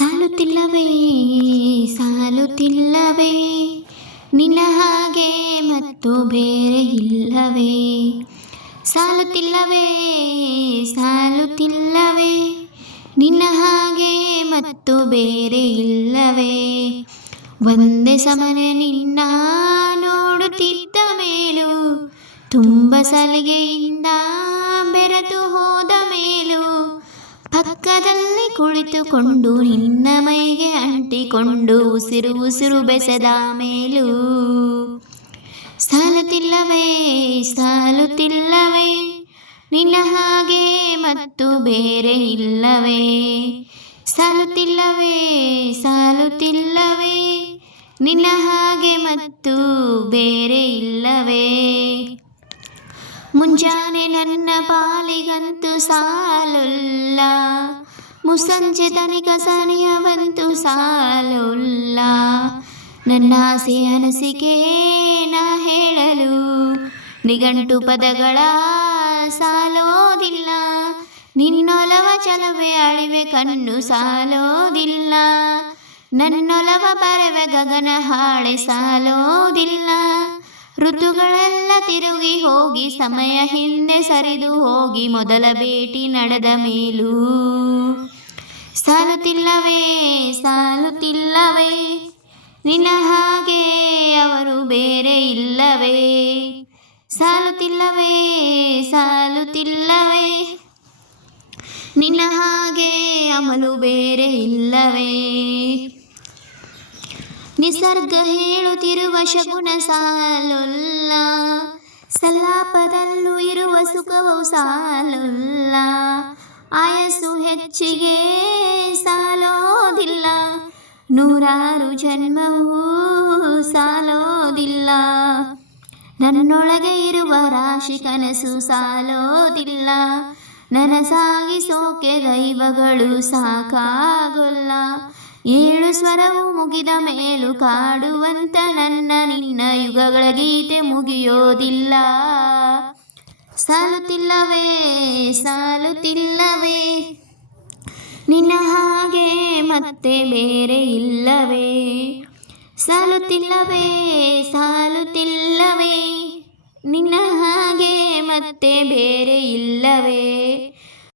ಸಾಲುತ್ತಿಲ್ಲವೇ ಸಾಲುತ್ತಿಲ್ಲವೇ ನಿನ್ನ ಹಾಗೆ ಮತ್ತು ಬೇರೆ ಇಲ್ಲವೇ. ಸಾಲುತ್ತಿಲ್ಲವೇ ಸಾಲುತ್ತಿಲ್ಲವೇ ನಿನ್ನ ಹಾಗೆ ಮತ್ತು ಬೇರೆ ಇಲ್ಲವೇ. ಒಂದೇ ಸಮನೆ ನಿನ್ನ ನೋಡುತ್ತಿದ್ದ ಮೇಲೂ ತುಂಬ ಸಲಿಗೆಯಿಂದ ಬೆರೆತು ಹೋದ ಮೇಲೂ ಪಕ್ಕದಲ್ಲಿ ಕುಳಿತುಕೊಂಡು ನಿನ್ನ ಮೈಗೆ ಅಂಟಿಕೊಂಡು ಉಸಿರು ಉಸಿರು ಬೆಸೆದ ಮೇಲೂ ಸಾಲುತ್ತಿಲ್ಲವೇ ಸಾಲುತ್ತಿಲ್ಲವೇ ನಿನ್ನ ಹಾಗೆ ಮತ್ತು ಬೇರೆ ಇಲ್ಲವೇ. ಸಾಲುತ್ತಿಲ್ಲವೇ ಸಾಲುತ್ತಿಲ್ಲವೇ ನಿನ್ನ ಹಾಗೆ ಮತ್ತು ಬೇರೆ ಇಲ್ಲವೇ. ಮುಂಜಾನೆ ನನ್ನ ಪಾಲಿಗಂತೂ ಸಾಲುಲ್ಲ, ಮುಸ್ಸಂಜೆ ತನಿಕ ಸನಿಯವಂತೂ ಸಾಲುಲ್ಲ. ನನ್ನ ಆಸೆ ಅನಿಸಿಕೆ ನಾ ಹೇಳಲು ನಿಘಂಟು ಪದಗಳ ಸಾಲೋದಿಲ್ಲ. ನಿನ್ನೊಲವ ಚಲವೆ ಅಳಿವೆ ಕಣ್ಣು ಸಾಲೋದಿಲ್ಲ. ನನ್ನೊಲವ ಬರವೆ ಗಗನ ಹಾಳೆ ಸಾಲೋದಿಲ್ಲ. ಋತುಗಳೆಲ್ಲ ತಿರುಗಿ ಹೋಗಿ ಸಮಯ ಹಿಂದೆ ಸರಿದು ಹೋಗಿ ಮೊದಲ ಭೇಟಿ ನಡೆದ ಮೇಲೂ ಸಾಲುತ್ತಿಲ್ಲವೇ ಸಾಲುತ್ತಿಲ್ಲವೇ ನಿನ್ನ ಹಾಗೆ ಅವರು ಬೇರೆ ಇಲ್ಲವೇ. ಸಾಲುತ್ತಿಲ್ಲವೇ ಸಾಲುತ್ತಿಲ್ಲವೇ ನಿನ್ನ ಹಾಗೆ ಅಮಲು ಬೇರೆ ಇಲ್ಲವೇ. ನಿಸರ್ಗ ಹೇಳುತ್ತಿರುವ ಶಗುನ ಸಾಲುಲ್ಲ, ಸಲ್ಲಾಪದಲ್ಲೂ ಇರುವ ಸುಖವು ಸಾಲುಲ್ಲ. ಆಯಸ್ಸು ಹೆಚ್ಚಿಗೆ ಸಾಲೋದಿಲ್ಲ, ನೂರಾರು ಜನ್ಮವೂ ಸಾಲೋದಿಲ್ಲ. ನನ್ನೊಳಗೆ ಇರುವ ರಾಶಿ ಕನಸು ಸಾಲೋದಿಲ್ಲ. ನನಸಾಗಿಸೋಕೆ ದೈವಗಳು ಸಾಕಾಗೊಲ್ಲ. ಏಳು ಸ್ವರವು ಮುಗಿದ ಮೇಲೂ ಕಾಡುವಂತ ನನ್ನ ನಿನ್ನ ಯುಗಗಳ ಗೀತೆ ಮುಗಿಯೋದಿಲ್ಲ. ಸಾಲುತ್ತಿಲ್ಲವೇ ಸಾಲುತ್ತಿಲ್ಲವೇ ನಿನ್ನ ಹಾಗೆ ಮತ್ತೆ ಬೇರೆ ಇಲ್ಲವೇ. ಸಾಲುತ್ತಿಲ್ಲವೇ ಸಾಲುತ್ತಿಲ್ಲವೇ ನಿನ್ನ ಹಾಗೆ ಮತ್ತೆ ಬೇರೆ ಇಲ್ಲವೇ.